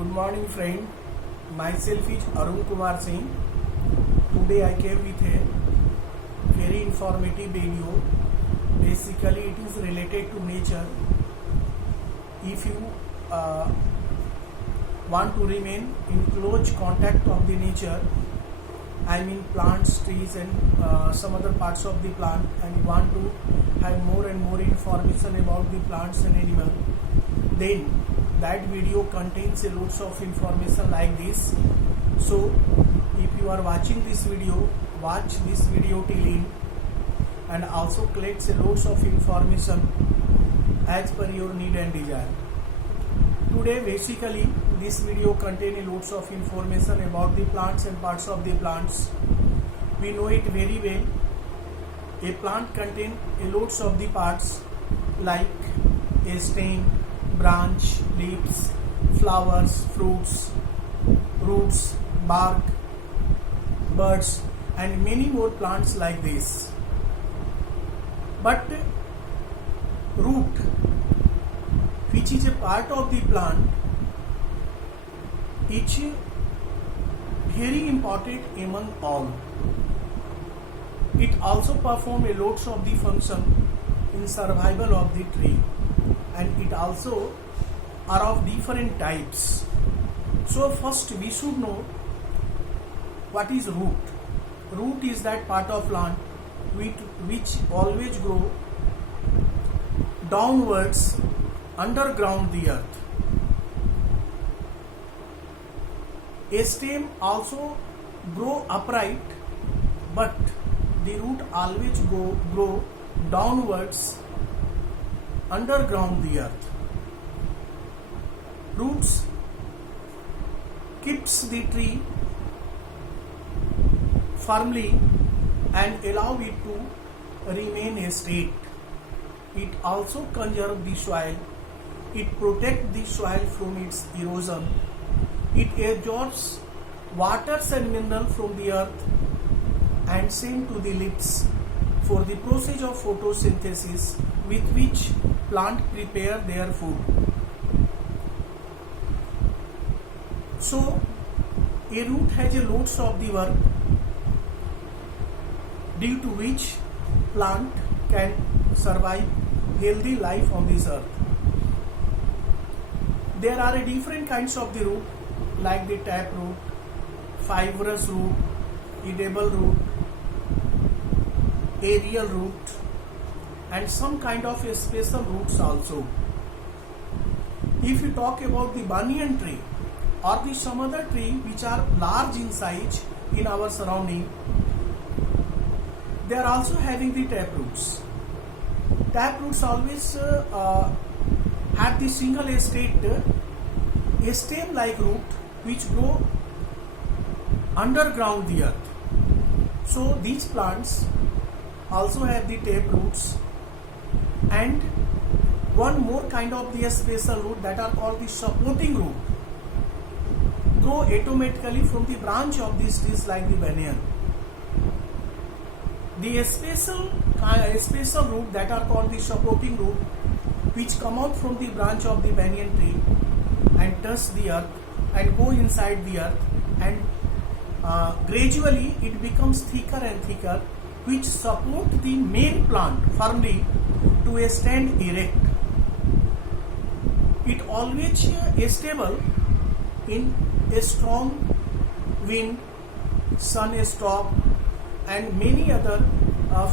Good morning friend, myself is Arun Kumar Singh. Today I came with a very informative video. Basically it is related to nature. If you want to remain in close contact of the nature, I mean plants, trees and some other parts of the plant, and you want to have more and more information about the plants and animals, then that video contains a lots of information like this. So if you are watching this video, watch this video till end and also collects a lots of information as per your need and desire. Today basically this video contains a lots of information about the plants and parts of the plants. We know it very well. A plant contains a lots of the parts like a stem, branch, leaves, flowers, fruits, roots, bark, birds and many more plants like this. But root, which is a part of the plant, is very important among all. It also performs a lots of the function in survival of the tree, and it also are of different types. So first we should know what is root. Root is that part of plant which always grow downwards underground the earth. A stem also grow upright, but the root always grow downwards underground the earth. Roots keeps the tree firmly and allow it to remain a state. It also conserves the soil. It protects the soil from its erosion. It absorbs waters and minerals from the earth and send to the leaves for the process of photosynthesis with which plant prepare their food. So a root has a lots of the work due to which plant can survive healthy life on this earth. There are different kinds of the root like the tap root, fibrous root, edible root, aerial root and some kind of a special roots also. If you talk about the banyan tree or the some other tree which are large in size in our surrounding, they are also having the tap roots. Tap roots always have the single estate, a stem like root which grow underground the earth. So these plants also have the tap roots, and one more kind of the special root that are called the supporting root grow automatically from the branch of these trees like the banyan. The special root that are called the supporting root which come out from the branch of the banyan tree and touch the earth and go inside the earth, and gradually it becomes thicker and thicker, which support the main plant firmly to stand erect. It always is stable in a strong wind, sun storm and many other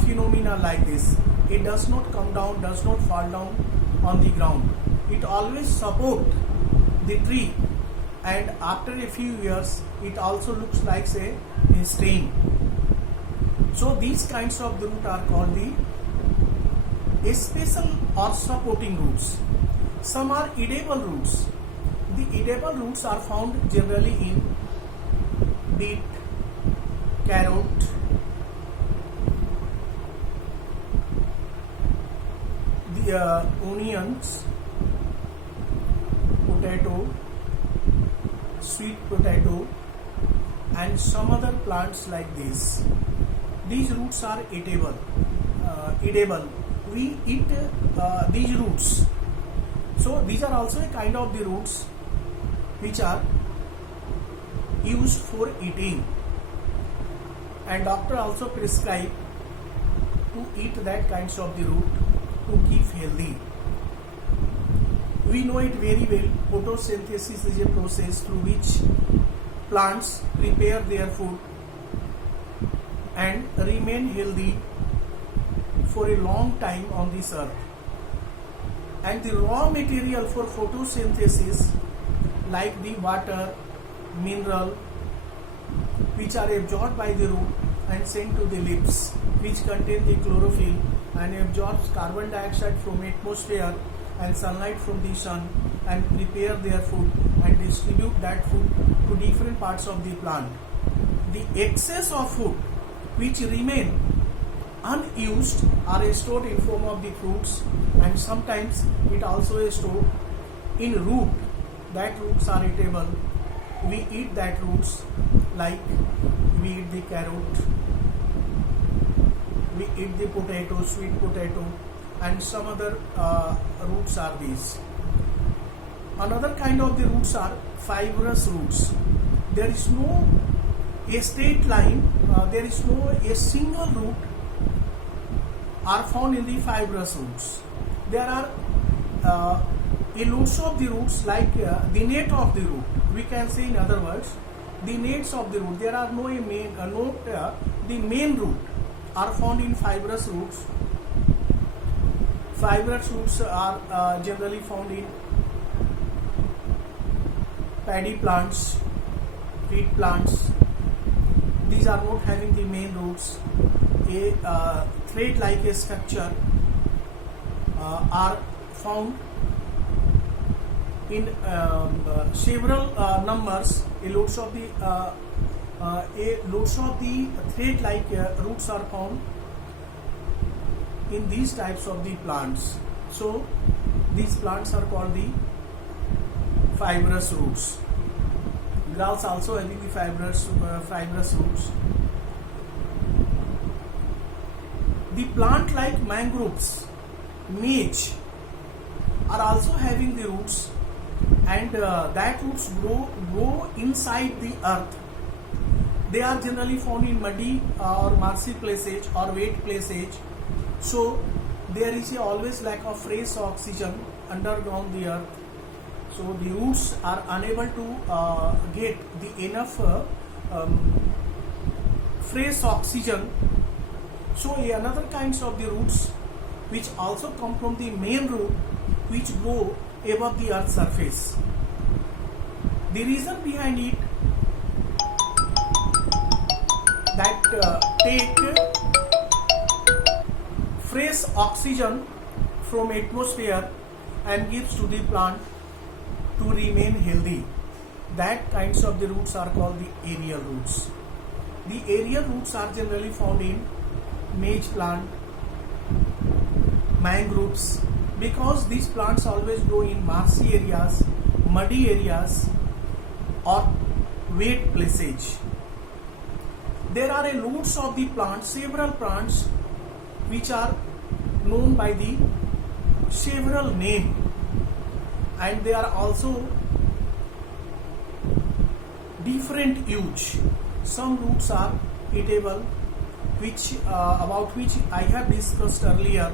phenomena like this. It does not come down, does not fall down on the ground. It always support the tree, and after a few years it also looks like a stem. So these kinds of the root are called the special or supporting roots. Some are edible roots. The edible roots are found generally in beet, carrot, the onions, potato, sweet potato and some other plants like this. These roots are edible. We eat these roots. So these are also a kind of the roots which are used for eating, and doctor also prescribe to eat that kinds of the root to keep healthy. We know it very well. Photosynthesis is a process through which plants prepare their food and remain healthy for a long time on this earth. And the raw material for photosynthesis, like the water, mineral, which are absorbed by the root and sent to the leaves, which contain the chlorophyll and absorbs carbon dioxide from atmosphere and sunlight from the sun, and prepare their food and distribute that food to different parts of the plant. The excess of food which remain unused are stored in form of the fruits, and sometimes it also is stored in root. That roots are eatable. We eat that roots, like we eat the carrot, we eat the potato, sweet potato, and some other roots are these. Another kind of the roots are fibrous roots. There is no a straight line, there is no a single root are found in the fibrous roots. There are a lots of the roots, like the nape of the root. We can say, in other words, the napes of the root. There are no main, the main root are found in fibrous roots. Fibrous roots are generally found in paddy plants, wheat plants. These are not having the main roots. A thread-like a structure are found in several numbers. Lots of the thread-like roots are found in these types of the plants. So these plants are called the fibrous roots. Grass also having the fibrous roots. The plant like mangroves, maize, are also having the roots, and that roots grow inside the earth. They are generally found in muddy or marshy places or wet places. So there is always lack of fresh oxygen underground the earth. So the roots are unable to get the enough fresh oxygen. So another kinds of the roots which also come from the main root, which grow above the earth's surface. The reason behind it, that take fresh oxygen from atmosphere and gives to the plant to remain healthy. That kinds of the roots are called the aerial roots. The aerial roots are generally found in maize plant, mangroves, because these plants always grow in marshy areas, muddy areas, or wet places. There are a lots of the plants, several plants, which are known by the several name, and they are also different use. Some roots are eatable, which about which I have discussed earlier.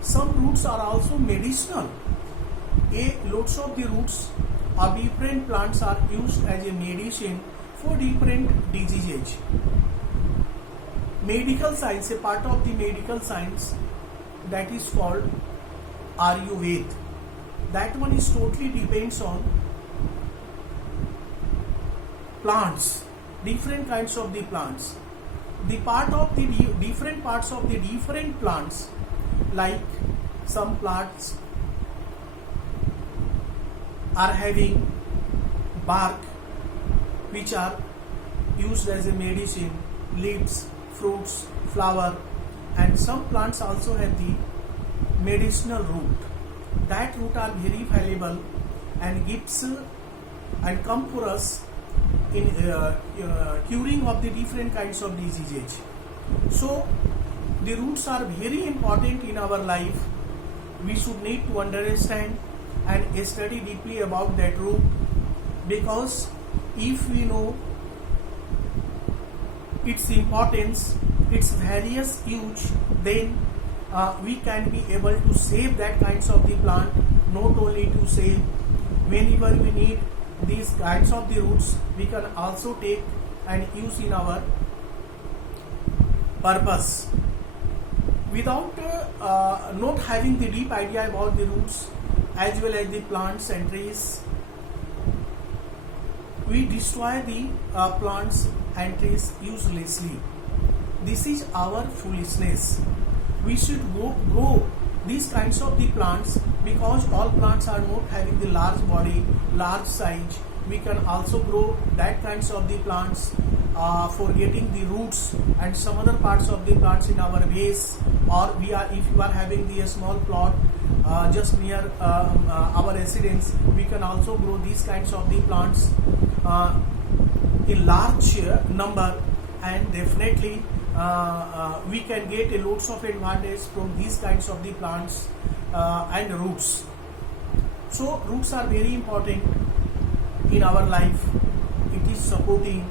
Some roots are also medicinal. Lots of the roots of different plants are used as a medicine for different diseases. Medical science, a part of the medical science, that is called Ayurveda. That one is totally depends on plants, different kinds of the plants. The part of the different parts of the different plants, like some plants are having bark, which are used as a medicine, leaves, fruits, flower, and some plants also have the medicinal root. That root are very valuable and gives and come for us in curing of the different kinds of diseases. So the roots are very important in our life. We should need to understand and study deeply about that root, because if we know its importance, its various use, then we can be able to save that kinds of the plant. Not only to save, whenever we need these kinds of the roots, we can also take and use in our purpose. Without not having the deep idea about the roots as well as the plants and trees, we destroy the plants and trees uselessly. This is our foolishness. We should grow these kinds of the plants, because all plants are not having the large body, large size. We can also grow that kinds of the plants for getting the roots and some other parts of the plants in our base, or if you are having the small plot just near our residence, we can also grow these kinds of the plants in large number, and definitely we can get a lots of advantage from these kinds of the plants and roots. So roots are very important in our life. It is supporting,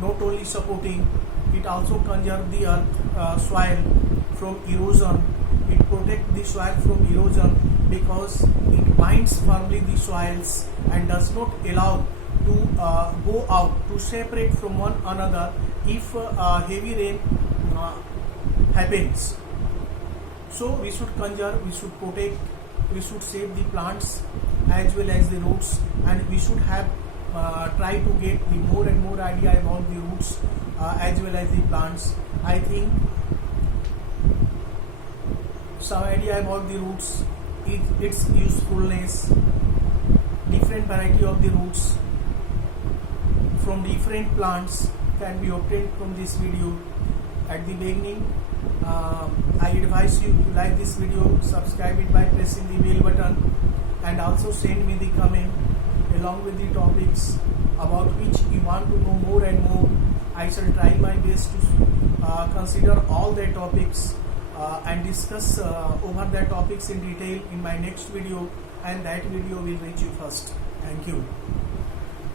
not only supporting, it also conserves the earth, soil from erosion. It protects the soil from erosion because it binds firmly the soils and does not allow to go out, to separate from one another if heavy rain happens. So we should conserve, we should protect, we should save the plants as well as the roots, and we should have try to get the more and more idea about the roots as well as the plants. I think some idea about the roots, its usefulness, different variety of the roots from different plants can be obtained from this video. At the beginning, I advise you to like this video, subscribe it by pressing the bell button, and also send me the comment along with the topics about which you want to know more and more. I shall try my best to consider all the topics and discuss over the topics in detail in my next video, and that video will reach you first. Thank you.